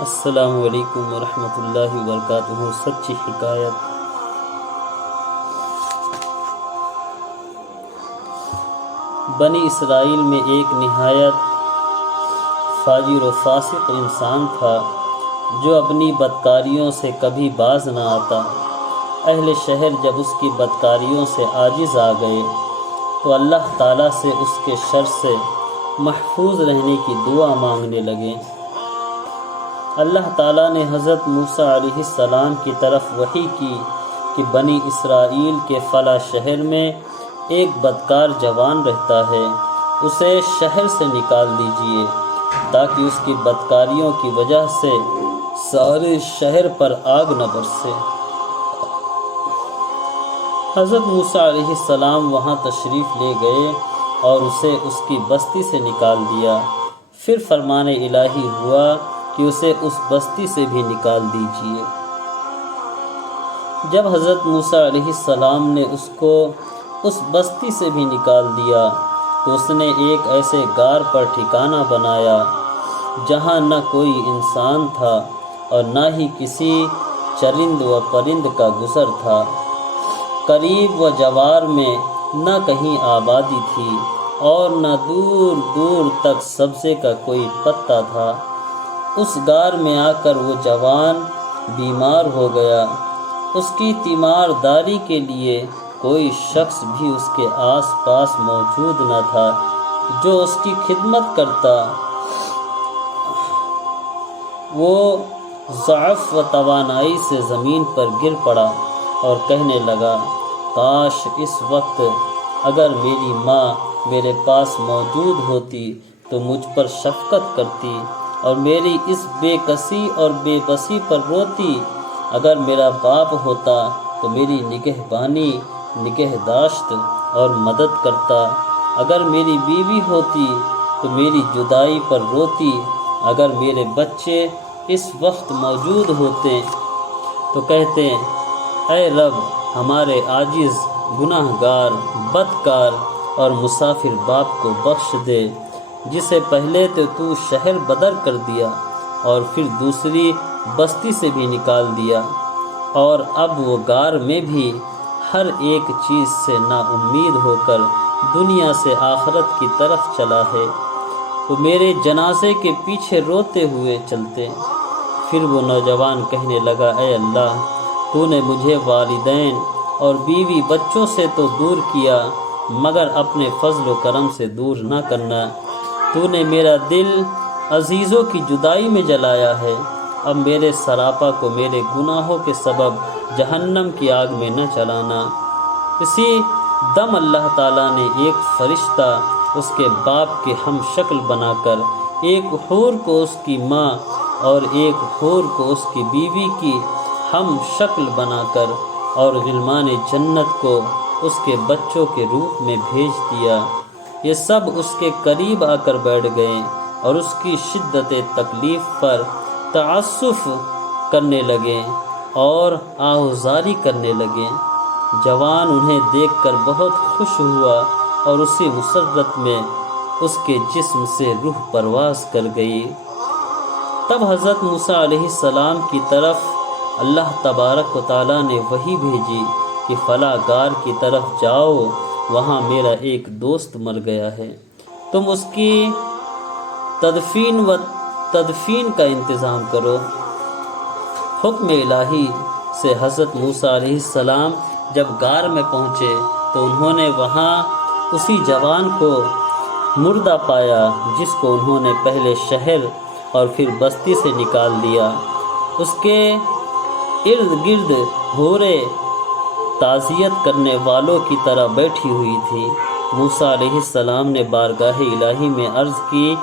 السلام علیکم ورحمۃ اللہ وبرکاتہ۔ سچی حکایت۔ بنی اسرائیل میں ایک نہایت فاجر و فاسق انسان تھا جو اپنی بدکاریوں سے کبھی باز نہ آتا۔ اہل شہر جب اس کی بدکاریوں سے عاجز آ گئے تو اللہ تعالیٰ سے اس کے شر سے محفوظ رہنے کی دعا مانگنے لگے۔ اللہ تعالیٰ نے حضرت موسیٰ علیہ السلام کی طرف وحی کی کہ بنی اسرائیل کے فلاں شہر میں ایک بدکار جوان رہتا ہے، اسے شہر سے نکال دیجیے تاکہ اس کی بدکاریوں کی وجہ سے سارے شہر پر آگ نہ برسے۔ حضرت موسیٰ علیہ السلام وہاں تشریف لے گئے اور اسے اس کی بستی سے نکال دیا۔ پھر فرمان الہی ہوا کہ اسے اس بستی سے بھی نکال دیجیے۔ جب حضرت موسیٰ علیہ السلام نے اس کو اس بستی سے بھی نکال دیا تو اس نے ایک ایسے غار پر ٹھکانہ بنایا جہاں نہ کوئی انسان تھا اور نہ ہی کسی چرند و پرند کا گزر تھا۔ قریب و جوار میں نہ کہیں آبادی تھی اور نہ دور دور تک سبزے کا کوئی پتا تھا۔ اس غار میں آ کر وہ جوان بیمار ہو گیا۔ اس کی تیمار داری کے لیے کوئی شخص بھی اس کے آس پاس موجود نہ تھا جو اس کی خدمت کرتا۔ وہ ضعف و توانائی سے زمین پر گر پڑا اور کہنے لگا، کاش اس وقت اگر میری ماں میرے پاس موجود ہوتی تو مجھ پر شفقت کرتی اور میری اس بے کسی اور بے بسی پر روتی۔ اگر میرا باپ ہوتا تو میری نگہبانی، نگہداشت اور مدد کرتا۔ اگر میری بیوی ہوتی تو میری جدائی پر روتی۔ اگر میرے بچے اس وقت موجود ہوتے تو کہتے، اے رب ہمارے عاجز، گناہ گار، بدکار اور مسافر باپ کو بخش دے جسے پہلے تو شہر بدر کر دیا اور پھر دوسری بستی سے بھی نکال دیا، اور اب وہ غار میں بھی ہر ایک چیز سے نا امید ہو کر دنیا سے آخرت کی طرف چلا ہے۔ وہ میرے جنازے کے پیچھے روتے ہوئے چلتے۔ پھر وہ نوجوان کہنے لگا، اے اللہ، تو نے مجھے والدین اور بیوی بچوں سے تو دور کیا مگر اپنے فضل و کرم سے دور نہ کرنا۔ تو نے میرا دل عزیزوں کی جدائی میں جلایا ہے، اب میرے سراپا کو میرے گناہوں کے سبب جہنم کی آگ میں نہ چلانا۔ اسی دم اللہ تعالیٰ نے ایک فرشتہ اس کے باپ کے ہم شکل بنا کر، ایک حور کو اس کی ماں اور ایک حور کو اس کی بیوی کی ہم شکل بنا کر، اور غلمان جنت کو اس کے بچوں کے روپ میں بھیج دیا۔ یہ سب اس کے قریب آ کر بیٹھ گئے اور اس کی شدت تکلیف پر تعسف کرنے لگے اور آہوازاری کرنے لگے۔ جوان انہیں دیکھ کر بہت خوش ہوا اور اسی مسرت میں اس کے جسم سے روح پرواز کر گئی۔ تب حضرت موسیٰ علیہ السلام کی طرف اللہ تبارک و تعالیٰ نے وحی بھیجی کہ فلاں غار کی طرف جاؤ، وہاں میرا ایک دوست مر گیا ہے، تم اس کی تدفین کا انتظام کرو۔ حکم الہی سے حضرت موسیٰ علیہ السلام جب غار میں پہنچے تو انہوں نے وہاں اسی جوان کو مردہ پایا جس کو انہوں نے پہلے شہر اور پھر بستی سے نکال دیا۔ اس کے ارد گرد حوریں تعزیت کرنے والوں کی طرح بیٹھی ہوئی تھی۔ موسیٰ علیہ السلام نے بارگاہ الہی میں عرض کی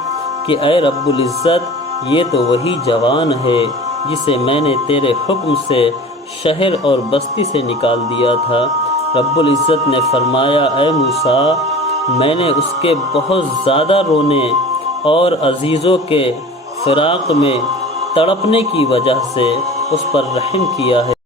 کہ اے رب العزت، یہ تو وہی جوان ہے جسے میں نے تیرے حکم سے شہر اور بستی سے نکال دیا تھا۔ رب العزت نے فرمایا، اے موسیٰ، میں نے اس کے بہت زیادہ رونے اور عزیزوں کے فراق میں تڑپنے کی وجہ سے اس پر رحم کیا ہے۔